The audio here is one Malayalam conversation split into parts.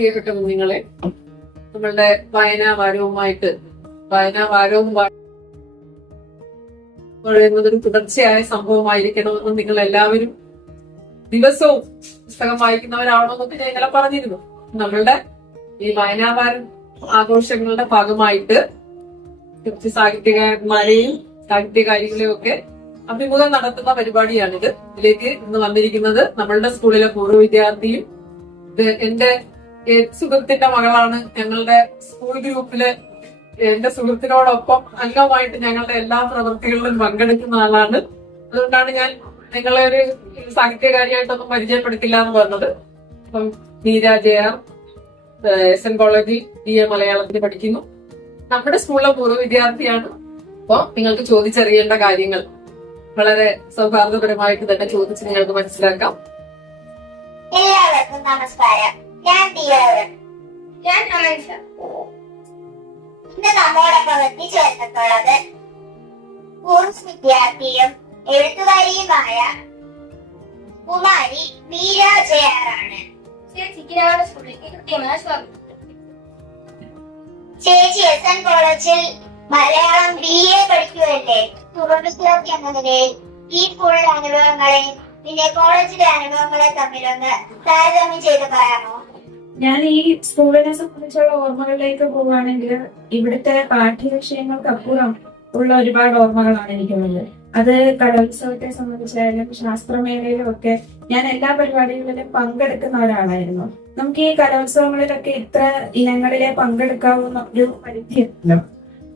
പ്രിയപ്പെട്ട കുഞ്ഞുങ്ങളെ, നമ്മളുടെ വായനാവാരവും പറയുന്നതൊരു തുടർച്ചയായ സംഭവമായിരിക്കണമെന്നും നിങ്ങൾ എല്ലാവരും ദിവസവും പുസ്തകം വായിക്കുന്നവരാവണമെന്നൊക്കെ ഞാൻ ഇന്നലെ പറഞ്ഞിരുന്നു. നമ്മളുടെ ഈ വായനാവാരം ആഘോഷങ്ങളുടെ ഭാഗമായിട്ട് കുറച്ച് സാഹിത്യകാരന്മാരെയും സാഹിത്യകാരികളെയും ഒക്കെ അഭിമുഖം നടത്തുന്ന പരിപാടിയാണിത്. ഇതിലേക്ക് ഇന്ന് വന്നിരിക്കുന്നത് നമ്മളുടെ സ്കൂളിലെ പൂർവ്വ വിദ്യാർത്ഥിയും എന്റെ സുഹൃത്തിന്റെ മകളാണ്. ഞങ്ങളുടെ സ്കൂൾ ഗ്രൂപ്പില് എന്റെ സുഹൃത്തിനോടൊപ്പം അംഗമായിട്ട് ഞങ്ങളുടെ എല്ലാ പ്രവൃത്തികളിലും പങ്കെടുക്കുന്ന ആളാണ്. അതുകൊണ്ടാണ് ഞാൻ നിങ്ങളെ ഒരു സാഹിത്യകാരിയായിട്ടൊന്നും പരിചയപ്പെടുത്തില്ല എന്ന് പറഞ്ഞത്. അപ്പം നീര ജയാർ SN കോളേജിൽ BA മലയാളത്തിൽ പഠിക്കുന്നു. നമ്മുടെ സ്കൂളിലെ പൂർവ്വ വിദ്യാർത്ഥിയാണ്. അപ്പൊ നിങ്ങൾക്ക് ചോദിച്ചറിയേണ്ട കാര്യങ്ങൾ വളരെ സൗഹാർദ്ദപരമായിട്ട് തന്നെ ചോദിച്ച് നിങ്ങൾക്ക് മനസ്സിലാക്കാം. എല്ലാവർക്കും നമസ്കാരം. ഞാൻ ദിയോരൻ. ഞാൻ ആയിഷ. ഇന്ന് നമ്മോടൊപ്പം എത്തിച്ചേർന്നിട്ടുള്ളത് പൂർവ്വ വിദ്യാർത്ഥിയും എഴുത്തുകാരിയുമായ കുമാരി മീര ജയാറാണ്. ചേച്ചി SN കോളേജിൽ മലയാളം BA പഠിക്കുകയല്ലേ? പൂർവ്വ വിദ്യാർത്ഥി എന്ന നിലയിൽ ഈ സ്കൂളിലെ അനുഭവങ്ങളെ പിന്നെ കോളേജിലെ അനുഭവങ്ങളെ തമ്മിലൊന്ന് താരതമ്യം ചെയ്ത് പറയാമോ? ഞാൻ ഈ സ്കൂളിനെ സംബന്ധിച്ചുള്ള ഓർമ്മകളിലേക്ക് പോവുകയാണെങ്കിൽ ഇവിടുത്തെ പാഠ്യവിഷയങ്ങൾക്കപ്പുറം ഉള്ള ഒരുപാട് ഓർമ്മകളാണ് എനിക്കുള്ളത്. അത് കലോത്സവത്തെ സംബന്ധിച്ചായാലും ശാസ്ത്രമേഖലയിലും ഒക്കെ ഞാൻ എല്ലാ പരിപാടികളിലും പങ്കെടുക്കുന്ന ഒരാളായിരുന്നു. നമുക്ക് ഈ കലോത്സവങ്ങളിലൊക്കെ ഇത്ര ഇനങ്ങളിലെ പങ്കെടുക്കാവുന്ന ഒരു പരിധിയല്ലോ.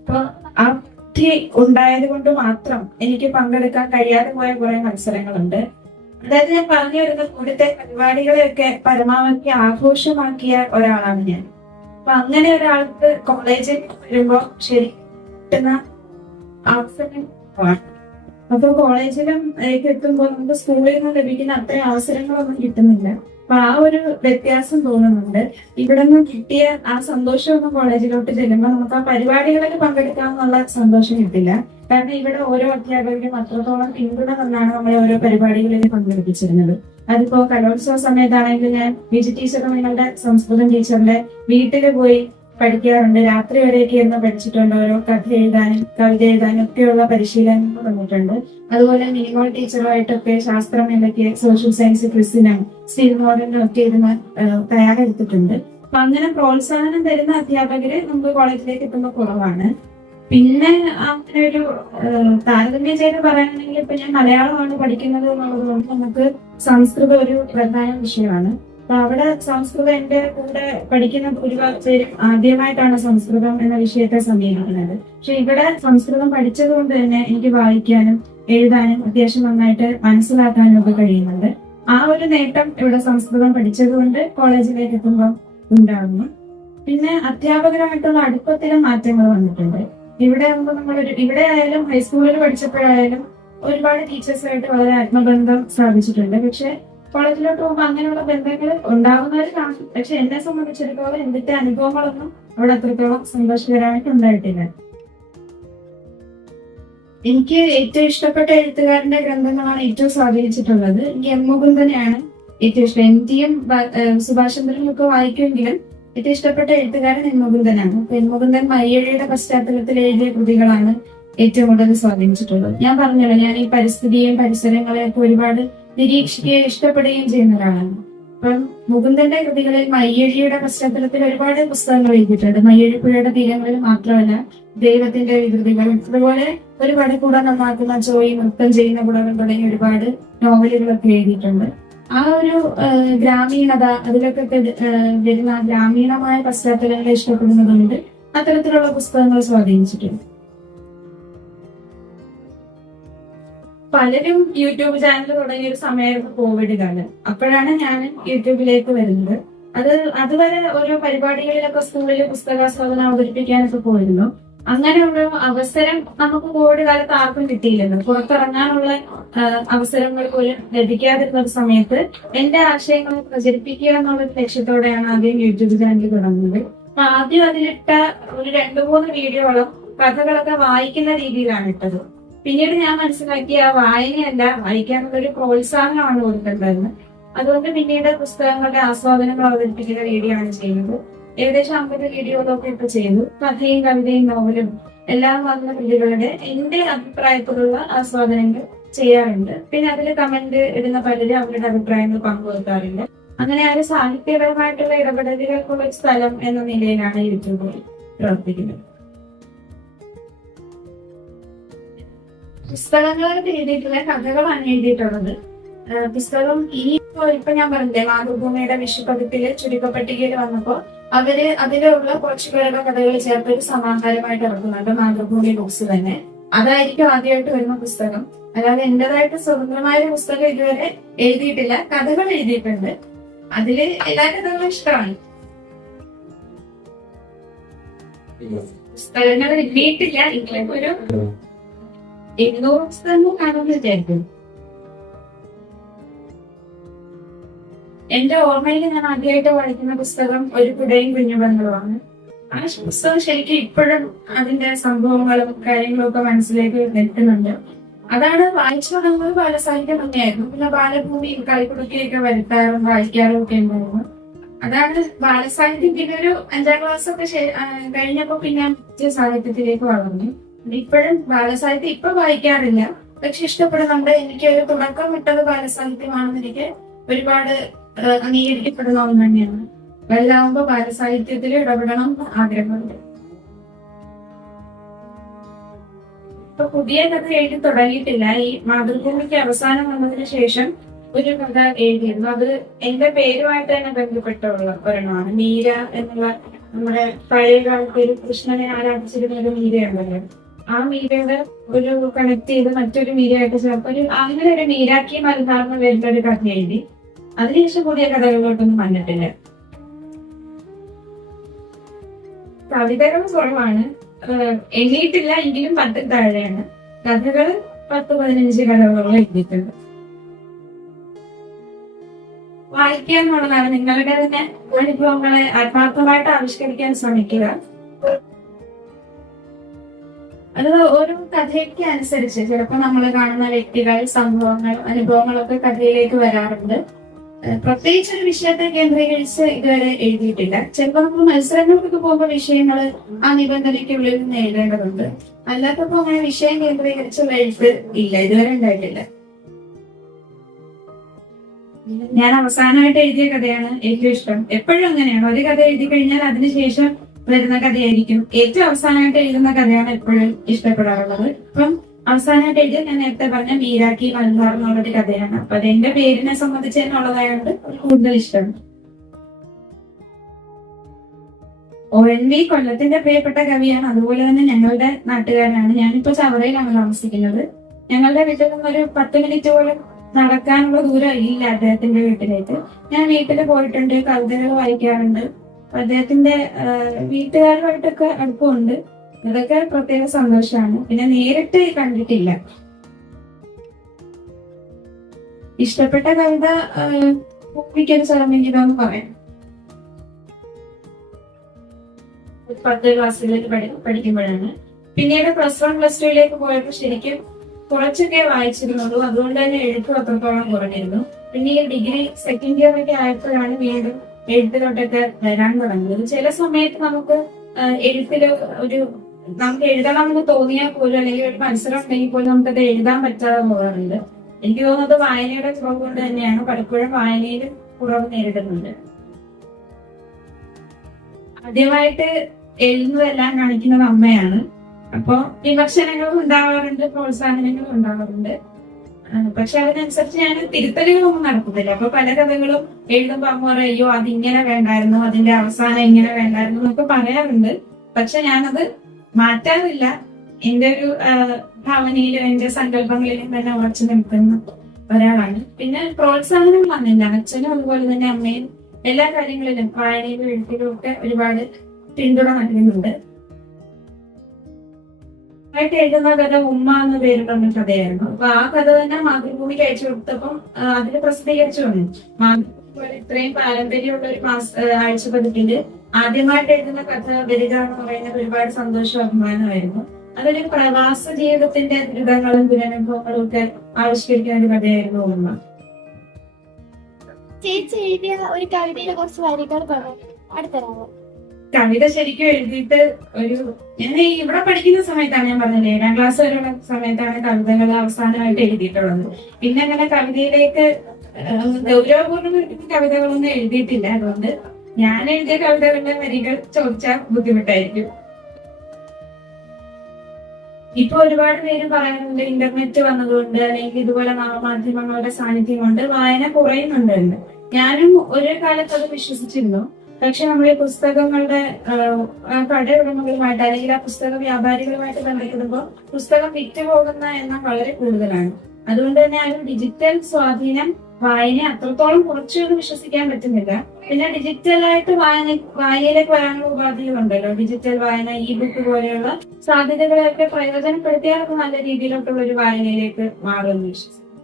അപ്പൊ ആ ബുദ്ധി ഉണ്ടായത് കൊണ്ട് മാത്രം എനിക്ക് പങ്കെടുക്കാൻ കഴിയാതെ പോയ കുറെ മത്സരങ്ങളുണ്ട്. അതായത് ഞാൻ പറഞ്ഞു വരുന്ന ഇവിടുത്തെ പരിപാടികളെയൊക്കെ പരമാവധി ആഘോഷമാക്കിയ ഒരാളാണ് ഞാൻ. അപ്പൊ അങ്ങനെ ഒരാൾക്ക് കോളേജിൽ വരുമ്പോ ശരി കിട്ടുന്ന അവസരം. അപ്പൊ കോളേജിലും എത്തുമ്പോൾ നമുക്ക് സ്കൂളിൽ നിന്ന് ലഭിക്കുന്ന അത്രയും അവസരങ്ങളൊന്നും കിട്ടുന്നില്ല. അപ്പൊ ആ ഒരു വ്യത്യാസം തോന്നുന്നുണ്ട്. ഇവിടെ നിന്ന് കിട്ടിയ ആ സന്തോഷമൊന്നും കോളേജിലോട്ട് ചെല്ലുമ്പോൾ നമുക്ക് ആ പരിപാടികളിൽ പങ്കെടുക്കാമെന്നുള്ള സന്തോഷം കിട്ടില്ല. കാരണം ഇവിടെ ഓരോ അധ്യാപകരും അത്രത്തോളം പിന്തുണ തന്നാണ് നമ്മളെ ഓരോ പരിപാടികളിൽ പങ്കെടുപ്പിച്ചിരുന്നത്. അതിപ്പോ കലോത്സവ സമയത്താണെങ്കിൽ ഞാൻ വിജി ടീച്ചറും നിങ്ങളുടെ സംസ്കൃതം ടീച്ചറിന്റെ വീട്ടിൽ പോയി പഠിക്കാറുണ്ട്. രാത്രി വരെയൊക്കെ ഇരുന്ന് പഠിച്ചിട്ടുണ്ട്. ഓരോ കഥ എഴുതാനും കവിത എഴുതാനും ഒക്കെയുള്ള പരിശീലനങ്ങൾ തന്നിട്ടുണ്ട്. അതുപോലെ മിനിമോൾ ടീച്ചറുമായിട്ടൊക്കെ ശാസ്ത്രമേളയ്ക്ക് സോഷ്യൽ സയൻസ് ക്വിസിനും സ്റ്റീൽ മോഡലിനും ഒക്കെ ഇരുന്ന് തയ്യാറെടുത്തിട്ടുണ്ട്. അപ്പൊ അങ്ങനെ പ്രോത്സാഹനം തരുന്ന അധ്യാപകര് നമുക്ക് കോളേജിലേക്ക് എത്തുമ്പോൾ കുറവാണ്. പിന്നെ അങ്ങനെ ഒരു താരതമ്യം ചെയ്ത് പറയുകയാണെങ്കിൽ ഇപ്പൊ ഞാൻ മലയാളമാണ് പഠിക്കുന്നത് എന്നുള്ളത് കൊണ്ട് നമുക്ക് സംസ്കൃതം ഒരു പ്രധാന വിഷയമാണ്. അപ്പൊ അവിടെ സംസ്കൃതം എന്റെ കൂടെ പഠിക്കുന്ന ഒരുപാട് പേര് ആദ്യമായിട്ടാണ് സംസ്കൃതം എന്ന വിഷയത്തെ സമീപിക്കുന്നത്. പക്ഷെ ഇവിടെ സംസ്കൃതം പഠിച്ചത് കൊണ്ട് തന്നെ എനിക്ക് വായിക്കാനും എഴുതാനും അത്യാവശ്യം നന്നായിട്ട് മനസ്സിലാക്കാനും ഒക്കെ കഴിയുന്നുണ്ട്. ആ ഒരു നേട്ടം ഇവിടെ സംസ്കൃതം പഠിച്ചത് കൊണ്ട് കോളേജിലേക്ക് എത്തുമ്പോൾ ഉണ്ടാകുന്നു. പിന്നെ അധ്യാപകരുമായിട്ടുള്ള അടുപ്പത്തിലും മാറ്റങ്ങൾ വന്നിട്ടുണ്ട്. ഇവിടെ ആകുമ്പോൾ ഇവിടെ ആയാലും ഹൈസ്കൂളിൽ പഠിച്ചപ്പോഴായാലും ഒരുപാട് ടീച്ചേഴ്സുമായിട്ട് വളരെ ആത്മബന്ധം സ്ഥാപിച്ചിട്ടുണ്ട്. പക്ഷെ കോളേജിലോട്ട് പോകുമ്പോൾ അങ്ങനെയുള്ള ബന്ധങ്ങൾ ഉണ്ടാകുന്നവർ കാണും. പക്ഷെ എന്നെ സംബന്ധിച്ചിടത്തോളം എന്തിന്റെ അനുഭവങ്ങളൊന്നും അവിടെ അത്രത്തോളം സന്തോഷകരമായിട്ട് ഉണ്ടായിട്ടില്ല. എനിക്ക് ഏറ്റവും ഇഷ്ടപ്പെട്ട എഴുത്തുകാരന്റെ ഗ്രന്ഥങ്ങളാണ് ഏറ്റവും സ്വാധീനിച്ചിട്ടുള്ളത്. എനിക്ക് M മുകുന്ദനെയാണ് ഏറ്റവും ഇഷ്ടം. MTയും സുഭാഷ് ചന്ദ്രനും ഒക്കെ വായിക്കുമെങ്കിലും ഏറ്റവും ഇഷ്ടപ്പെട്ട എഴുത്തുകാരൻ M മുകുന്ദനാണ്. അപ്പൊ M മുകുന്ദൻ മയ്യഴിയുടെ പശ്ചാത്തലത്തിൽ എഴുതിയ കൃതികളാണ് ഏറ്റവും കൂടുതൽ സ്വാധീനിച്ചിട്ടുള്ളത്. ഞാൻ പറഞ്ഞല്ലോ, ഞാൻ ഈ പരിസ്ഥിതിയെയും പരിസരങ്ങളെയൊക്കെ ഒരുപാട് നിരീക്ഷിക്കുകയും ഇഷ്ടപ്പെടുകയും ചെയ്യുന്ന ഒരാളാണ്. അപ്പം മുകുന്ദന്റെ കൃതികളിൽ മയ്യഴിയുടെ പശ്ചാത്തലത്തിൽ ഒരുപാട് പുസ്തകങ്ങൾ എഴുതിയിട്ടുണ്ട്. മയ്യഴിപ്പുഴയുടെ തീരങ്ങളിൽ മാത്രമല്ല ദൈവത്തിന്റെ വികൃതികളും അതുപോലെ ഒരുപാട് കൂട നന്നാക്കുന്ന ചോയി നൃത്തം ചെയ്യുന്ന കുടകൾ തുടങ്ങി ഒരുപാട് നോവലുകളൊക്കെ എഴുതിയിട്ടുണ്ട്. ആ ഒരു ഗ്രാമീണത അതിലൊക്കെ വരുന്ന ഗ്രാമീണമായ പശ്ചാത്തലങ്ങളെ ഇഷ്ടപ്പെടുന്നതുകൊണ്ട് അത്തരത്തിലുള്ള പുസ്തകങ്ങൾ സ്വാധീനിച്ചിട്ടുണ്ട്. പലരും യൂട്യൂബ് ചാനൽ തുടങ്ങിയ ഒരു സമയമായിരുന്നു കോവിഡ് കാലം. അപ്പോഴാണ് ഞാൻ യൂട്യൂബിലേക്ക് വരുന്നത്. അതുവരെ ഓരോ പരിപാടികളിലൊക്കെ സ്കൂളിൽ പുസ്തകാസ്വാദനം അവതരിപ്പിക്കാനൊക്കെ പോയിരുന്നു. അങ്ങനെ ഒരു അവസരം നമുക്ക് കോവിഡ് കാലത്ത് ആർക്കും കിട്ടിയില്ലല്ലോ. പുറത്തിറങ്ങാനുള്ള അവസരങ്ങൾ പോലും ലഭിക്കാതിരുന്ന ഒരു സമയത്ത് എന്റെ ആശയങ്ങൾ പ്രചരിപ്പിക്കുക എന്നുള്ള ലക്ഷ്യത്തോടെയാണ് ആദ്യം യൂട്യൂബ് ചാനൽ തുടങ്ങുന്നത്. അപ്പൊ ആദ്യം അതിലിട്ട ഒരു 2-3 വീഡിയോകളും കഥകളൊക്കെ വായിക്കുന്ന രീതിയിലാണ് ഇട്ടത്. പിന്നീട് ഞാൻ മനസ്സിലാക്കി ആ വായനയല്ല, വായിക്കാനുള്ള ഒരു പ്രോത്സാഹനമാണ് കൊടുക്കേണ്ടതെന്ന്. അതുകൊണ്ട് പിന്നീട് പുസ്തകങ്ങളുടെ ആസ്വാദനങ്ങൾ അവതരിപ്പിക്കുന്ന വീഡിയോ ആണ് ചെയ്യുന്നത്. ഏകദേശം 50 വീഡിയോകളൊക്കെ ഇപ്പൊ ചെയ്തു. കഥയും കവിതയും നോവലും എല്ലാം വന്ന കൃതികളുടെ എന്റെ അഭിപ്രായത്തിലുള്ള ആസ്വാദനങ്ങൾ ചെയ്യാറുണ്ട്. പിന്നെ അതിൽ കമന്റ് ഇടുന്ന പലരും അവരുടെ അഭിപ്രായങ്ങൾ പങ്കുവെക്കാറുണ്ട്. അങ്ങനെ ആ ഒരു സാഹിത്യപരമായിട്ടുള്ള ഇടപെടലുകൾക്കുള്ള ഒരു സ്ഥലം എന്ന നിലയിലാണ് യൂട്യൂബിൽ പ്രവർത്തിക്കുന്നത്. പുസ്തകങ്ങളായിട്ട് എഴുതിയിട്ടുള്ള കഥകളാണ് എഴുതിയിട്ടുള്ളത്. പുസ്തകം ഇപ്പൊ ഞാൻ പറഞ്ഞില്ലേ മാതൃഭൂമിയുടെ വിഷുപതിപ്പില് ചുരുക്കപ്പട്ടികയിൽ വന്നപ്പോ അവര് അതിലുള്ള കുറച്ചു പേരുടെ കഥകൾ ചേർത്ത് ഒരു സമാഹാരമായിട്ട് ഇറക്കുന്നുണ്ട് മാതൃഭൂമി ബുക്സ് തന്നെ. അതായിരിക്കും ആദ്യമായിട്ട് വരുന്ന പുസ്തകം. അല്ലാതെ എന്റേതായിട്ട് സ്വതന്ത്രമായ ഒരു പുസ്തകം ഇതുവരെ എഴുതിയിട്ടില്ല. കഥകൾ എഴുതിയിട്ടുണ്ട്. അതില് എല്ലാ കഥകളും ഇഷ്ടമാണ്. പുസ്തകങ്ങൾ എഴുതിയിട്ടില്ല. ഇങ്ങനെ ഒരു 200 പുസ്തകങ്ങൾ കാണുമെന്ന് വിചാരിക്കും. എന്റെ ഓർമ്മയിൽ ഞാൻ ആദ്യമായിട്ട് വായിക്കുന്ന പുസ്തകം ഒരു കുടയും കുഞ്ഞുബന്ധവുമാണ്. ആ പുസ്തകം ശരിക്കും ഇപ്പോഴും അതിന്റെ സംഭവങ്ങളും കാര്യങ്ങളും ഒക്കെ മനസ്സിലേക്ക് എത്തുന്നുണ്ട്. അതാണ് വായിച്ചു തുടങ്ങുന്നത് ബാലസാഹിത്യം തന്നെയായിരുന്നു. പിന്നെ ബാലഭൂമി കളിക്കുടുക്കിയൊക്കെ വരുത്താറും വായിക്കാറും ഒക്കെ ഉണ്ടായിരുന്നു. അതാണ് ബാലസാഹിത്യം. പിന്നെ ഒരു 5ാം ക്ലാസ് ഒക്കെ കഴിഞ്ഞപ്പോ പിന്നെ സാഹിത്യത്തിലേക്ക് വളർന്നു. ഇപ്പോഴും ബാലസാഹിത്യം ഇപ്പൊ വായിക്കാറില്ല. പക്ഷെ ഇഷ്ടപ്പെടുന്നുണ്ട്. എനിക്ക് ഒരു തുടക്കം വിട്ടത് ബാലസാഹിത്യമാണെന്ന് എനിക്ക് ഒരുപാട് അംഗീകരിക്കപ്പെടുന്ന ഒന്ന് തന്നെയാണ്. വലുതാവുമ്പോ ബാലസാഹിത്യത്തിൽ ഇടപെടണം ആഗ്രഹമുണ്ട്. ഇപ്പൊ പുതിയ കഥ എഴുതി തുടങ്ങിയിട്ടില്ല. ഈ മാതൃഭൂമിക്ക് അവസാനം വന്നതിന് ശേഷം ഒരു കഥ എഴുതിയിരുന്നു. അത് എന്റെ പേരുമായിട്ട് തന്നെ ബന്ധപ്പെട്ടുള്ള ഒരെണ്ണമാണ്. മീര എന്നുള്ള നമ്മുടെ പഴയ കാലത്ത് ഒരു കൃഷ്ണനെ ആരാധിച്ചിരുന്ന ഒരു മീരയുണ്ടല്ലോ. ആ മീരയുടെ ഒരു കണക്ട് ചെയ്ത് മറ്റൊരു മീരയായിട്ട് ചേർത്ത് അങ്ങനെ ഒരു മീരാക്കി മലനാർന്ന് വരുന്ന ഒരു കഥ എഴുതി. അതിനുശേഷം പുതിയ കഥകളിലോട്ടൊന്നും വന്നിട്ടില്ല. കവിതകൾ കുറവാണ്, എഴുതിയിട്ടില്ല. എങ്കിലും 10 താഴെയാണ്. കഥകൾ 10-15 കഥകളോളം എഴുതിയിട്ടുണ്ട്. വായിക്കുക എന്നുള്ളതാണ്. നിങ്ങളുടെ തന്നെ അനുഭവങ്ങളെ ആത്മാർത്ഥമായിട്ട് ആവിഷ്കരിക്കാൻ ശ്രമിക്കുക. അത് ഓരോ കഥയ്ക്ക് അനുസരിച്ച് ചിലപ്പോൾ നമ്മൾ കാണുന്ന വ്യക്തികൾ, സംഭവങ്ങൾ, അനുഭവങ്ങളൊക്കെ കഥയിലേക്ക് വരാറുണ്ട്. പ്രത്യേകിച്ച് ഒരു വിഷയത്തെ കേന്ദ്രീകരിച്ച് ഇതുവരെ എഴുതിയിട്ടില്ല. ചിലപ്പോൾ നമ്മൾ മത്സരങ്ങൾക്കൊക്കെ പോകുമ്പോൾ വിഷയങ്ങൾ ആ നിബന്ധനയ്ക്കുള്ളിൽ നിന്ന് എഴുതേണ്ടതുണ്ട്. അല്ലാത്തപ്പോ അങ്ങനെ വിഷയം കേന്ദ്രീകരിച്ചുള്ള എഴുത്ത് ഇല്ല, ഇതുവരെ ഉണ്ടായിട്ടില്ല. ഞാൻ അവസാനമായിട്ട് എഴുതിയ കഥയാണ് ഏറ്റവും ഇഷ്ടം. എപ്പോഴും അങ്ങനെയാണ്. ഒരു കഥ എഴുതി കഴിഞ്ഞാൽ അതിനുശേഷം വരുന്ന കഥയായിരിക്കും ഏറ്റവും അവസാനമായിട്ട് എഴുതുന്ന കഥയാണ് എപ്പോഴും ഇഷ്ടപ്പെടാറുള്ളത്. ഇപ്പം അവസാനമായിട്ട് എഴുതിയ ഞാൻ നേരത്തെ പറഞ്ഞ മീരാക്കി മൽഹാർ എന്നുള്ളൊരു കഥയാണ്. അപ്പൊ അത് എന്റെ പേരിനെ സംബന്ധിച്ച് തന്നെ ഉള്ളതായതുകൊണ്ട് കൂടുതൽ ഇഷ്ടം. ONV കൊല്ലത്തിന്റെ പ്രിയപ്പെട്ട കവിയാണ്. അതുപോലെ തന്നെ ഞങ്ങളുടെ നാട്ടുകാരനാണ്. ഞാനിപ്പോ ചവറയിലാണ് താമസിക്കുന്നത്. ഞങ്ങളുടെ വീട്ടിൽ നിന്നൊരു 10 മിനിറ്റ് പോലും നടക്കാനുള്ള ദൂരം ഇല്ല അദ്ദേഹത്തിന്റെ വീട്ടിലേക്ക്. ഞാൻ വീട്ടിൽ പോയിട്ടുണ്ട്, കവിതകൾ വായിക്കാറുണ്ട്. അദ്ദേഹത്തിന്റെ വീട്ടുകാരുമായിട്ടൊക്കെ അടുപ്പമുണ്ട്. ഇതൊക്കെ പ്രത്യേക സന്തോഷമാണ്. പിന്നെ നേരിട്ട് കണ്ടിട്ടില്ല. ഇഷ്ടപ്പെട്ട കവിത ഭൂമിക്കൊരു സ്ഥലമെങ്കിലെന്ന് പറയാം. 10 ക്ലാസ്സിലേക്ക് പഠിക്കുമ്പോഴാണ്. പിന്നീട് +1 +2 പോയപ്പോൾ ശരിക്കും കുറച്ചൊക്കെ വായിച്ചിരുന്നുള്ളൂ. അതുകൊണ്ട് തന്നെ എഴുത്തും അത്രത്തോളം കുറഞ്ഞിരുന്നു. പിന്നെ ഈ ഡിഗ്രി സെക്കൻഡ് ഇയർ ഒക്കെ ആയപ്പോഴാണ് വീണ്ടും എഴുത്തിലോട്ടൊക്കെ വരാൻ തുടങ്ങിയത്. ചില സമയത്ത് നമുക്ക് എഴുത്തില് നമുക്ക് എഴുതണമെന്ന് തോന്നിയാൽ പോലും, അല്ലെങ്കിൽ ഒരു മത്സരം ഉണ്ടെങ്കിൽ പോലും നമുക്കത് എഴുതാൻ പറ്റാതെ പോകാറുണ്ട്. എനിക്ക് തോന്നുന്നത് വായനയുടെ കുറവ് കൊണ്ട് തന്നെയാണ്. പലപ്പോഴും വായനയിൽ കുറവ് നേരിടുന്നുണ്ട്. ആദ്യമായിട്ട് എഴുതുന്നതെല്ലാം കാണിക്കുന്നത് അമ്മയാണ്. അപ്പൊ വിമർശനങ്ങളും ഉണ്ടാവാറുണ്ട്, പ്രോത്സാഹനങ്ങളും ഉണ്ടാവാറുണ്ട്. പക്ഷെ അതിനനുസരിച്ച് ഞാൻ തിരുത്തലുകളൊന്നും നടത്തുന്നില്ല. അപ്പൊ പല കഥകളും എഴുതുമ്പോ അമ്മ പറയും, അയ്യോ അതിങ്ങനെ വേണ്ടായിരുന്നു, അതിന്റെ അവസാനം ഇങ്ങനെ വേണ്ടായിരുന്നു എന്നൊക്കെ പറയാറുണ്ട്. പക്ഷെ ഞാനത് മാറ്റാറില്ല. എന്റെ ഒരു ഭാവനയിലും എന്റെ സങ്കല്പങ്ങളിലും തന്നെ ഉറച്ചു നിൽക്കുന്ന ഒരാളാണ്. പിന്നെ പ്രോത്സാഹനം വന്നില്ല. അച്ഛനും അതുപോലെ തന്നെ അമ്മയും എല്ലാ കാര്യങ്ങളിലും വായനയിലും എഴുത്തിലും ഒക്കെ ഒരുപാട് പിന്തുണ നൽകുന്നുണ്ട്. ആയിട്ട് എഴുതുന്ന കഥ ഉമ്മ എന്ന പേരിലുള്ള കഥയായിരുന്നു. അപ്പൊ ആ കഥ തന്നെ മാതൃഭൂമിക്ക് അയച്ചു കൊടുത്തപ്പം അതിൽ പ്രസിദ്ധീകരിച്ചു വന്നു. മാതൃഭൂമി ഇത്രയും പാരമ്പര്യമുള്ള ഒരു ആഴ്ചപ്പതിപ്പില് ആദ്യമായിട്ട് എഴുതുന്ന കഥ വരിക എന്ന് പറയുന്നത് ഒരുപാട് സന്തോഷവും അഭിമാനമായിരുന്നു. അതൊരു പ്രവാസ ജീവിതത്തിന്റെ ദുരിതങ്ങളും ദുരനുഭവങ്ങളും ഒക്കെ ആവിഷ്കരിക്കുന്ന ഒരു കഥയായിരുന്നു ഉമ്മ. ചേച്ചി എഴുതിയ ഒരു കവിതയിലെ കുറച്ച് വരികൾ പറഞ്ഞു അടുത്തരാമോ? കവിത ശരിക്കും എഴുതിയിട്ട് ഞാൻ ഇവിടെ പഠിക്കുന്ന സമയത്താണ്, ഞാൻ പറഞ്ഞില്ലേ 7ാം ക്ലാസ് വരെയുള്ള സമയത്താണ് കവിതകൾ അവസാനമായിട്ട് എഴുതിയിട്ടുള്ളത്. പിന്നെ അങ്ങനെ കവിതയിലേക്ക് ഗൗരവപൂർണ്ണമായിട്ട് കവിതകളൊന്നും എഴുതിയിട്ടില്ല. അതുകൊണ്ട് ഞാൻ എഴുതിയ കവിതകളുടെ വരികൾ ചോദിച്ചാൽ ബുദ്ധിമുട്ടായിരിക്കും. ഇപ്പൊ ഒരുപാട് പേര് പറയാറുണ്ട് ഇന്റർനെറ്റ് വന്നതുകൊണ്ട് അല്ലെങ്കിൽ ഇതുപോലെ നവമാധ്യമങ്ങളുടെ സാന്നിധ്യം കൊണ്ട് വായന കുറയുന്നുണ്ട് എന്ന്. ഞാനും ഒരു കാലത്ത് അത് വിശ്വസിച്ചിരുന്നു. പക്ഷെ നമ്മൾ ഈ പുസ്തകങ്ങളുടെ കടയുടമകളുമായിട്ട് അല്ലെങ്കിൽ ആ പുസ്തക വ്യാപാരികളുമായിട്ട് ബന്ധപ്പെടുമ്പോൾ പുസ്തകം വിറ്റുപോകുന്ന എണ്ണം വളരെ കൂടുതലാണ്. അതുകൊണ്ട് തന്നെ ആ ഒരു ഡിജിറ്റൽ സ്വാധീനം വായനയെ അത്രത്തോളം കുറച്ചൊന്നും വിശ്വസിക്കാൻ പറ്റുന്നില്ല. പിന്നെ ഡിജിറ്റലായിട്ട് വായനയിലേക്ക് വരാനുള്ള ഉപാധികളുണ്ടല്ലോ, ഡിജിറ്റൽ വായന, ഇ ബുക്ക് പോലെയുള്ള സാധ്യതകളെയൊക്കെ പ്രയോജനപ്പെടുത്തിയാൽ അത് നല്ല രീതിയിലോട്ടുള്ള ഒരു വായനയിലേക്ക് മാറുമെന്ന് വിശ്വസിക്കുന്നു.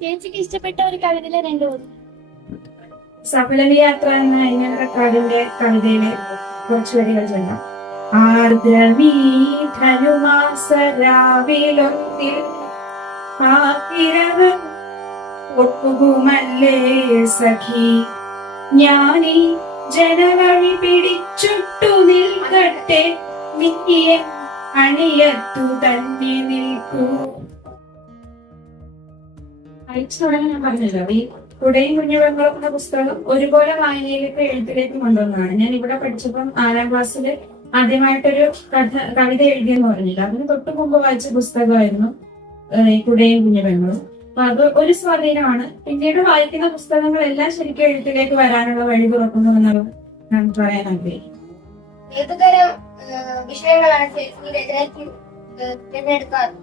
ചേച്ചിക്ക് ഇഷ്ടപ്പെട്ട ഒരു കവിതയിലെ 2 സഫലയാത്ര എന്ന അയ്യനക്കാടിന്റെ കവിതയിലെ കുറച്ച് വരികൾ ചൊല്ലാം. ആർദ്രമീ ധനുമാസരാവിലൊന്നിൽ ആതിരവ് ഒട്ടുകുമല്ലേ സഖി, ഞാനീ ജനവഴി പിടിച്ചുട്ടു നിൽക്കട്ടെ, നിക്കിയ അണിയത്തു തന്നെ നിൽക്കൂ. അയച്ചു തുടങ്ങി ഞാൻ പറഞ്ഞല്ലോ, ഈ കുടയും കുഞ്ഞുങ്ങളും എന്ന പുസ്തകം ഒരുപോലെ വായനയിലേക്ക് എഴുത്തിലേക്ക് കൊണ്ടുവന്നതാണ്. ഞാൻ ഇവിടെ പഠിച്ചപ്പം 4ാം ക്ലാസ്സിൽ ആദ്യമായിട്ടൊരു കവിത എഴുതിയെന്ന് പറഞ്ഞില്ല, അതിന് തൊട്ട് മുമ്പ് വായിച്ച പുസ്തകമായിരുന്നു ഈ കുടയും കുഞ്ഞുങ്ങളും. അപ്പൊ അത് ഒരു സ്വാധീനമാണ്. പിന്നീട് വായിക്കുന്ന പുസ്തകങ്ങളെല്ലാം ശരിക്കും എഴുത്തിലേക്ക് വരാനുള്ള വഴി തുറക്കുന്നു എന്നത് ഞാൻ പറയാൻ ആഗ്രഹിക്കുന്നു. ഏതുതരം വിഷയങ്ങളാണ് തിരഞ്ഞെടുക്കാറ്?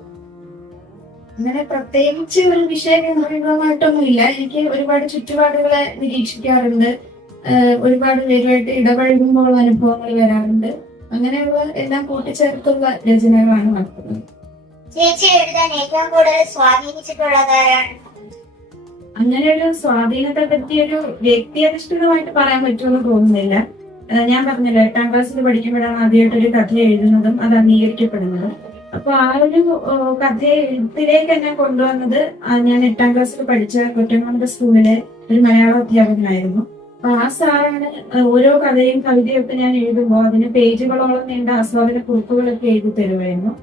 അങ്ങനെ പ്രത്യേകിച്ച് ഒരു വിഷയമായിട്ടൊന്നുമില്ല. എനിക്ക് ഒരുപാട് ചുറ്റുപാടുകളെ നിരീക്ഷിക്കാറുണ്ട്, ഒരുപാട് പേരുമായിട്ട് ഇടപഴകുമ്പോൾ അനുഭവങ്ങൾ വരാറുണ്ട്. അങ്ങനെയുള്ള എല്ലാം കൂട്ടിച്ചേർത്തുള്ള രചനകളാണ് നടത്തുന്നത്. ചേച്ചി എഴുതാൻ ഏറ്റവും കൂടുതൽ സ്വാധീനിച്ചിട്ടുള്ളതാരാണ്? അങ്ങനെ ഒരു സ്വാധീനത്തെ പറ്റി ഒരു വ്യക്തിയധിഷ്ഠിതമായിട്ട് പറയാൻ പറ്റുമെന്ന് തോന്നുന്നില്ല. ഞാൻ പറഞ്ഞല്ലോ 8ാം ക്ലാസ്സിൽ പഠിക്കുമ്പോഴാണ് ആദ്യമായിട്ടൊരു കഥ എഴുതുന്നതും അത് അംഗീകരിക്കപ്പെടുന്നതും. അപ്പൊ ആ ഒരു കഥയെ എഴുത്തിലേക്ക് എന്നെ കൊണ്ടുവന്നത് ഞാൻ 8ാം ക്ലാസ്സിൽ പഠിച്ച കൊറ്റംകുളത്തെ സ്കൂളിലെ ഒരു മലയാള അധ്യാപകനായിരുന്നു. അപ്പൊ ആ സാറാണ് ഓരോ കഥയും കവിതയും ഒക്കെ ഞാൻ എഴുതുമ്പോൾ അതിന് പേജുകളോളം നീണ്ട ആസ്വാദന കുറിപ്പുകളൊക്കെ എഴുതി തരുമായിരുന്നു.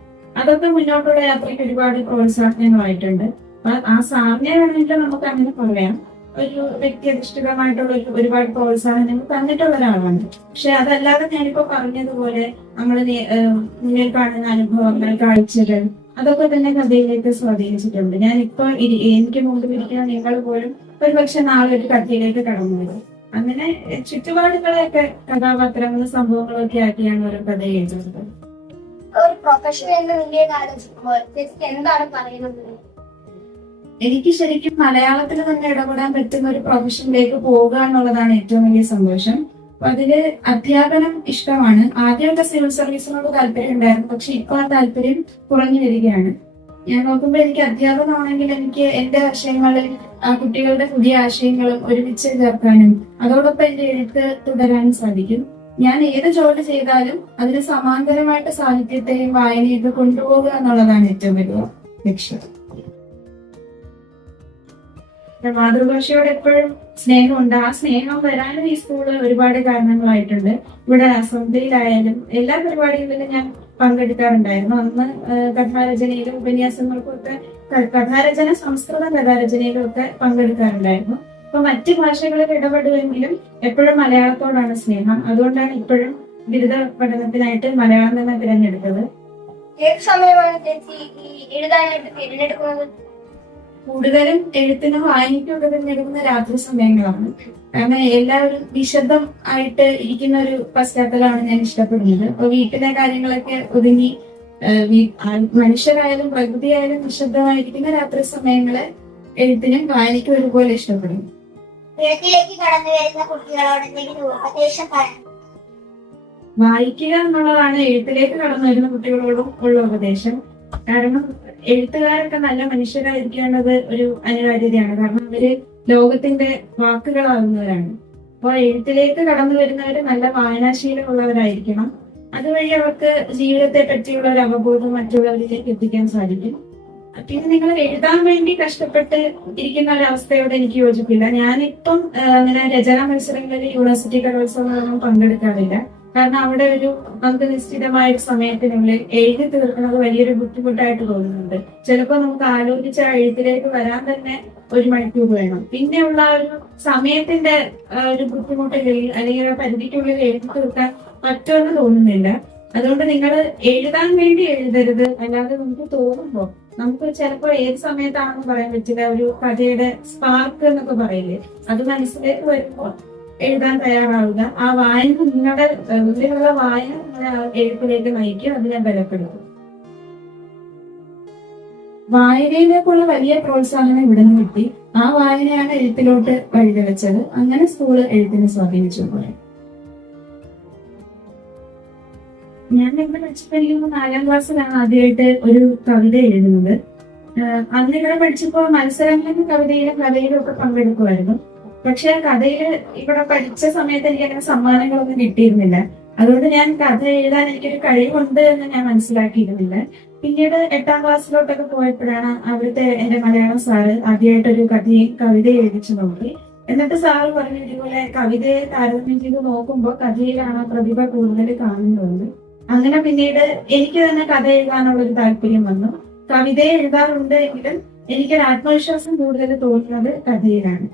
അതൊക്കെ മുന്നോട്ടുള്ള യാത്രയ്ക്ക് ഒരുപാട് പ്രോത്സാഹനമായിട്ടുണ്ട്. അപ്പൊ ആ സാറിനെ വേണമെങ്കിൽ നമുക്ക് അങ്ങനെ പറയാം, ഒരു വ്യക്തിയധിഷ്ഠിതമായിട്ടുള്ള ഒരുപാട് പ്രോത്സാഹനങ്ങൾ തന്നിട്ടുള്ള ഒരാളാണ്. പക്ഷെ അതല്ലാതെ ഞാനിപ്പോ പറഞ്ഞതുപോലെ നമ്മൾ മുന്നിൽ കാണുന്ന അനുഭവങ്ങൾ, കാഴ്ചകൾ, അതൊക്കെ തന്നെ കഥയിലേക്ക് സ്വാധീനിച്ചിട്ടുണ്ട്. ഞാനിപ്പോ എനിക്ക് മുമ്പിൽ ഇരിക്കുന്ന നിങ്ങൾ പോലും ഒരുപക്ഷെ നാളെ ഒരു കഥയിലേക്ക് കടന്നു വരും. അങ്ങനെ ചുറ്റുപാടുകളെയൊക്കെ കഥാപാത്രങ്ങളും സംഭവങ്ങളും ഒക്കെ ആക്കിയാണ് ഓരോ കഥ എഴുതുന്നത്. ഒരു പ്രൊഫഷൻ എന്ന നിലയിൽ ആലോചിക്കുമ്പോൾ എന്താണ് പറയുന്നത്? എനിക്ക് ശരിക്കും മലയാളത്തിൽ തന്നെ ഇടപെടാൻ പറ്റുന്ന ഒരു പ്രൊഫഷനിലേക്ക് പോകുക എന്നുള്ളതാണ് ഏറ്റവും വലിയ സന്തോഷം. അപ്പൊ അതില് അധ്യാപനം ഇഷ്ടമാണ്. ആദ്യമൊക്കെ സിവിൽ സർവീസിനോട് താല്പര്യം ഉണ്ടായിരുന്നു, പക്ഷെ ഇപ്പൊ ആ താല്പര്യം കുറഞ്ഞു വരികയാണ്. ഞാൻ നോക്കുമ്പോൾ എനിക്ക് അധ്യാപനമാണെങ്കിൽ എനിക്ക് എന്റെ ആശയങ്ങളിൽ കുട്ടികളുടെ പുതിയ ആശയങ്ങളും ഒരുമിച്ച് ചേർക്കാനും അതോടൊപ്പം എന്റെ എഴുത്ത് തുടരാനും സാധിക്കും. ഞാൻ ഏത് ജോലി ചെയ്താലും അതിന് സമാന്തരമായിട്ട് സാഹിത്യത്തെയും വായനയൊക്കെ കൊണ്ടുപോകുക എന്നുള്ളതാണ് ഏറ്റവും വലിയ ലക്ഷ്യം. മാതൃഭാഷയോട് എപ്പോഴും സ്നേഹമുണ്ട്. ആ സ്നേഹം വരാനും ഈ സ്കൂള് ഒരുപാട് കാരണങ്ങളായിട്ടുണ്ട്. ഇവിടെ അസംബ്ലിയിലായാലും എല്ലാ പരിപാടികളിലും ഞാൻ പങ്കെടുക്കാറുണ്ടായിരുന്നു. അന്ന് കഥാരചനയിലും ഉപന്യാസങ്ങൾക്കും ഒക്കെ സംസ്കൃത കഥാരചനയിലും ഒക്കെ പങ്കെടുക്കാറുണ്ടായിരുന്നു. അപ്പൊ മറ്റ് ഭാഷകളിൽ ഇടപെടുമെങ്കിലും എപ്പോഴും മലയാളത്തോടാണ് സ്നേഹം. അതുകൊണ്ടാണ് ഇപ്പോഴും ബിരുദ പഠനത്തിനായിട്ട് മലയാളം തന്നെ തിരഞ്ഞെടുത്തത്. ഏത് സമയമാണ് ചേച്ചി എഴുതാനായിട്ട് തിരഞ്ഞെടുക്കുന്നത്? കൂടുതലും എഴുത്തിനും വായനയ്ക്കൊക്കെ തിരഞ്ഞെടുക്കുന്ന രാത്രി സമയങ്ങളാണ്. കാരണം എല്ലാവരും നിശബ്ദം ആയിട്ട് ഇരിക്കുന്ന ഒരു പശ്ചാത്തലമാണ് ഞാൻ ഇഷ്ടപ്പെടുന്നത്. അപ്പൊ വീട്ടിലെ കാര്യങ്ങളൊക്കെ ഒതുങ്ങി മനുഷ്യരായാലും പ്രകൃതിയായാലും നിശബ്ദമായിരിക്കുന്ന രാത്രി സമയങ്ങളെ എഴുത്തിനും വായനയ്ക്കും ഒരുപോലെ ഇഷ്ടപ്പെടുന്നു. എഴുത്തിലേക്ക് കടന്നു വരുന്ന കുട്ടികളോട് എന്തെങ്കിലും ഉപദേശം പറയാം? വായിക്കുക എന്നുള്ളതാണ് എഴുത്തിലേക്ക് കടന്നു വരുന്ന കുട്ടികളോടും ഉള്ള ഉപദേശം. കാരണം എഴുത്തുകാരൊക്കെ നല്ല മനുഷ്യരായിരിക്കേണ്ടത് ഒരു അനിവാര്യതയാണ്. കാരണം അവര് ലോകത്തിന്റെ വാക്കുകളാകുന്നവരാണ്. അപ്പൊ എഴുത്തിലേക്ക് കടന്നു വരുന്നവര് നല്ല വായനാശീലമുള്ളവരായിരിക്കണം. അതുവഴി അവർക്ക് ജീവിതത്തെ പറ്റിയുള്ള ഒരു അവബോധം മറ്റുള്ളവരിലേക്ക് എത്തിക്കാൻ സാധിക്കും. പിന്നെ നിങ്ങൾ എഴുതാൻ വേണ്ടി കഷ്ടപ്പെട്ട് ഇരിക്കുന്ന ഒരവസ്ഥയോട് എനിക്ക് യോജിപ്പില്ല. ഞാനിപ്പം അങ്ങനെ രചനാ മത്സരങ്ങളിൽ യൂണിവേഴ്സിറ്റി കലോത്സവങ്ങളൊന്നും പങ്കെടുക്കാറില്ല. കാരണം അവിടെ നമുക്ക് നിശ്ചിതമായ ഒരു സമയത്തിനുള്ളിൽ എഴുതി തീർക്കുന്നത് വലിയൊരു ബുദ്ധിമുട്ടായിട്ട് തോന്നുന്നുണ്ട്. ചിലപ്പോൾ നമുക്ക് ആലോചിച്ച ആ എഴുത്തിലേക്ക് വരാൻ തന്നെ 1 മണിക്കൂർ വേണം. പിന്നെയുള്ള ഒരു സമയത്തിന്റെ ഒരു ബുദ്ധിമുട്ടുകളിൽ അല്ലെങ്കിൽ ആ പരിധിക്കുള്ളിൽ എഴുതി തീർക്കാൻ പറ്റുമെന്ന് തോന്നുന്നില്ല. അതുകൊണ്ട് നിങ്ങൾ എഴുതാൻ വേണ്ടി എഴുതരുത്. അല്ലാതെ നമുക്ക് തോന്നുമ്പോ നമുക്ക് ചിലപ്പോൾ ഏത് സമയത്താണെന്ന് പറയാൻ പറ്റില്ല. ഒരു കഥയുടെ സ്പാർക്ക് എന്നൊക്കെ പറയില്ലേ, അത് മനസ്സിലേക്ക് വരുമ്പോൾ എഴുതാൻ തയ്യാറാവുക. ആ വായന നിങ്ങളുടെ ഉള്ളിലുള്ള വായന നിങ്ങളെ ആ എഴുത്തിലേക്ക് നയിക്കും, അതിനെ ബലപ്പെടുത്തും. വായനയിലേക്കുള്ള വലിയ പ്രോത്സാഹനം ഇവിടെ നിന്ന് കിട്ടി. ആ വായനയാണ് എഴുത്തിലോട്ട് വഴിതെളിച്ചത്. അങ്ങനെ സ്കൂള് എഴുത്തിനെ സ്വാധീനിച്ചു പറയാം. ഞാൻ ഇവിടെ പഠിച്ചപ്പോൾ 4ാം ക്ലാസ്സിലാണ് ആദ്യമായിട്ട് ഒരു കവിത എഴുതുന്നത്. അന്ന് ഇവിടെ പഠിച്ചപ്പോ മത്സരങ്ങളിലും കഥയിലും ഒക്കെ പങ്കെടുക്കുമായിരുന്നു. പക്ഷെ കഥയില് ഇവിടെ പഠിച്ച സമയത്ത് എനിക്ക് അങ്ങനെ സമ്മാനങ്ങളൊന്നും കിട്ടിയിരുന്നില്ല. അതുകൊണ്ട് ഞാൻ കഥ എഴുതാൻ എനിക്കൊരു കഴിവുണ്ട് എന്ന് ഞാൻ മനസ്സിലാക്കിയിരുന്നില്ല. പിന്നീട് 8ാം ക്ലാസ്സിലോട്ടൊക്കെ പോയപ്പോഴാണ് അവിടുത്തെ എന്റെ മലയാളം സാറ് ആദ്യമായിട്ടൊരു കവിതയും എഴുതിച്ചു നോക്കി. എന്നിട്ട് സാറ് പറഞ്ഞു, ഇതുപോലെ കവിതയെ താരതമ്യം ചെയ്ത് നോക്കുമ്പോൾ കഥയിലാണ് പ്രതിഭ കൂടുതൽ കാണുന്നത്. അങ്ങനെ പിന്നീട് എനിക്ക് തന്നെ കഥ എഴുതാനുള്ള ഒരു താല്പര്യം വന്നു. കവിതയെ എഴുതാറുണ്ട് എങ്കിലും എനിക്കൊരു ആത്മവിശ്വാസം കൂടുതൽ തോന്നുന്നത് കഥയിലാണ്.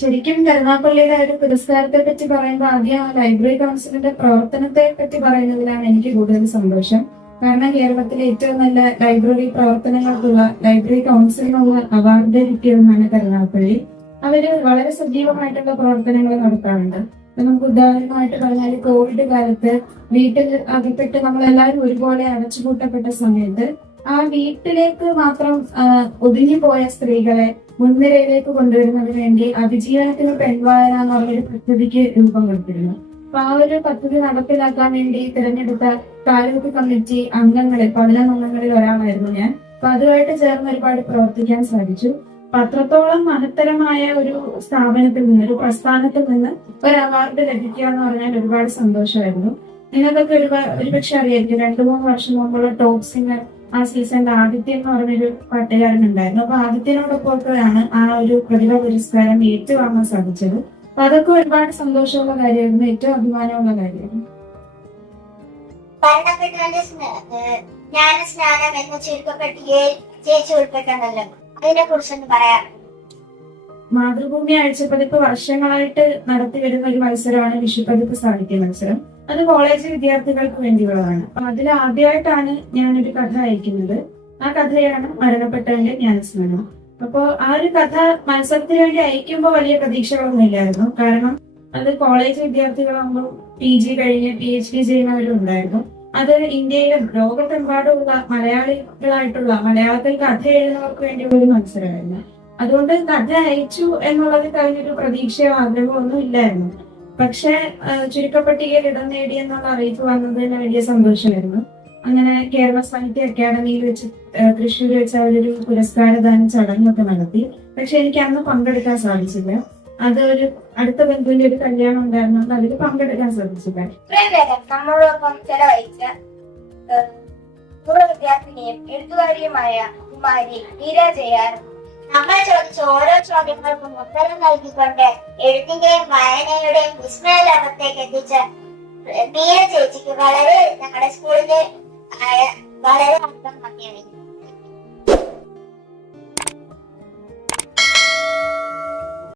ശരിക്കും കരുനാഗപ്പള്ളിയുടെ ഒരു പുരസ്കാരത്തെ പറ്റി പറയുമ്പോൾ ആദ്യം ലൈബ്രറി കൗൺസിലിന്റെ പ്രവർത്തനത്തെ പറ്റി പറയുന്നതിലാണ് എനിക്ക് കൂടുതൽ സന്തോഷം. കാരണം കേരളത്തിലെ ഏറ്റവും നല്ല ലൈബ്രറി പ്രവർത്തനങ്ങൾക്കുള്ള ലൈബ്രറി കൗൺസിലിനുള്ള അവാർഡ് കിട്ടിയതെന്നാണ് കരുനാഗപ്പള്ളി. അവര് വളരെ സജീവമായിട്ടുള്ള പ്രവർത്തനങ്ങൾ നടത്താറുണ്ട്. നമുക്ക് ഉദാഹരണമായിട്ട് പറഞ്ഞാൽ കോവിഡ് കാലത്ത് വീട്ടിൽ അകപ്പെട്ട് നമ്മളെല്ലാവരും ഒരുപോലെ അടച്ചുപൂട്ടപ്പെട്ട സമയത്ത് ആ വീട്ടിലേക്ക് മാത്രം ഒതുങ്ങിപ്പോയ സ്ത്രീകളെ മുൻനിരയിലേക്ക് കൊണ്ടുവരുന്നതിന് വേണ്ടി അതിജീവനത്തിന് പെൺവായന എന്ന് പറഞ്ഞൊരു പദ്ധതിക്ക് രൂപം കൊടുത്തിരുന്നു. അപ്പൊ ആ ഒരു പദ്ധതി നടപ്പിലാക്കാൻ വേണ്ടി തിരഞ്ഞെടുത്ത താലൂക്ക് കമ്മിറ്റി അംഗങ്ങളിൽ 11 അംഗങ്ങളിൽ ഒരാളായിരുന്നു ഞാൻ. അപ്പൊ അതുമായിട്ട് ചേർന്ന് ഒരുപാട് പ്രവർത്തിക്കാൻ സാധിച്ചു. അത്രത്തോളം മഹത്തരമായ ഒരു സ്ഥാപനത്തിൽ നിന്ന്, ഒരു പ്രസ്ഥാനത്തിൽ നിന്ന് ഒരു അവാർഡ് ലഭിക്കുക എന്ന് പറഞ്ഞാൽ ഒരുപാട് സന്തോഷമായിരുന്നു. നിങ്ങൾക്കൊക്കെ ഒരുപക്ഷെ അറിയായിരിക്കും, 2-3 വർഷം മുമ്പുള്ള ടോപ്പ് സിംഗർ ആ സീസണിൽ ആദിത്യൻ എന്ന് പറഞ്ഞൊരു പാട്ടുകാരൻ ഉണ്ടായിരുന്നു. അപ്പൊ ആദിത്യനോടൊപ്പമാണ് ആ ഒരു പ്രതിഭ പുരസ്കാരം ഏറ്റുവാങ്ങാൻ സാധിച്ചത്. അപ്പൊ അതൊക്കെ ഒരുപാട് സന്തോഷമുള്ള കാര്യമായിരുന്നു, ഏറ്റവും അഭിമാനമുള്ള കാര്യമായിരുന്നു. ജ്ഞാനസ്നാനം എന്ന ചുരുക്കപ്പട്ടികയിൽ ചേച്ചി ഉൾപ്പെട്ടുണ്ടല്ലോ, അതിനെ കുറിച്ചൊന്ന് പറയാം. മാതൃഭൂമി ആഴ്ചപ്പതിപ്പ് വർഷങ്ങളായിട്ട് നടത്തി വരുന്ന ഒരു മത്സരമാണ് വിഷുപ്പതിപ്പ് സാഹിത്യ മത്സരം. അത് കോളേജ് വിദ്യാർത്ഥികൾക്ക് വേണ്ടിയുള്ളതാണ്. അപ്പൊ അതിൽ ആദ്യമായിട്ടാണ് ഞാനൊരു കഥ അയക്കുന്നത്. ആ കഥയാണ് മരണപ്പെട്ടവന്റെ ജ്ഞാനസ്നാനം. അപ്പോ ആ ഒരു കഥ മത്സരത്തിന് വേണ്ടി അയക്കുമ്പോൾ വലിയ പ്രതീക്ഷകളൊന്നും ഇല്ലായിരുന്നു. കാരണം അത് കോളേജ് വിദ്യാർത്ഥികളാകുമ്പോൾ PG കഴിഞ്ഞ് PhD ചെയ്യുന്നവരും ഉണ്ടായിരുന്നു. അത് ഇന്ത്യയിലെ ലോകത്തെമ്പാടുമുള്ള മലയാളികളായിട്ടുള്ള മലയാളത്തിൽ കഥ എഴുതുന്നവർക്ക് വേണ്ടിയുള്ള ഒരു മത്സരമായിരുന്നു. അതുകൊണ്ട് കഥ അയച്ചു എന്നുള്ളത് കഴിഞ്ഞൊരു പ്രതീക്ഷയോ ആഗ്രഹമോ ഒന്നും ഇല്ലായിരുന്നു. പക്ഷെ ചുരുക്കപ്പട്ടികയിൽ ഇടം നേടി എന്നുള്ള അറിയിപ്പ് വന്നതിന് വലിയ സന്തോഷമായിരുന്നു. അങ്ങനെ കേരള സാഹിത്യ അക്കാദമിയിൽ വെച്ച് തൃശ്ശൂർ വെച്ച് അവരൊരു പുരസ്കാരദാന ചടങ്ങൊക്കെ നടത്തി. പക്ഷെ എനിക്ക് അന്ന് പങ്കെടുക്കാൻ സാധിച്ചില്ല. അത് ഒരു അടുത്ത ബന്ധുവിന്റെ ഒരു കല്യാണം ഉണ്ടായിരുന്നുകൊണ്ട് അതിൽ പങ്കെടുക്കാൻ സാധിച്ചില്ല. നമ്മളോടൊപ്പം ചെലവഴിച്ച പൂർവ്വ വിദ്യാർത്ഥിനിയും എഴുത്തുകാരിയുമായ കുമാരി മീര ജയാർ നമ്മൾ ചോദിച്ച ഓരോ ചോദ്യങ്ങൾക്കും ഉത്തരം നൽകിക്കൊണ്ട് എഴുത്തിന്റെയും വായനയുടെയും വിസ്മയ ലോകത്തേക്ക് എത്തിച്ച മീര ചേച്ചിക്ക് ഞങ്ങളുടെ സ്കൂളിലെ വളരെ നന്ദി.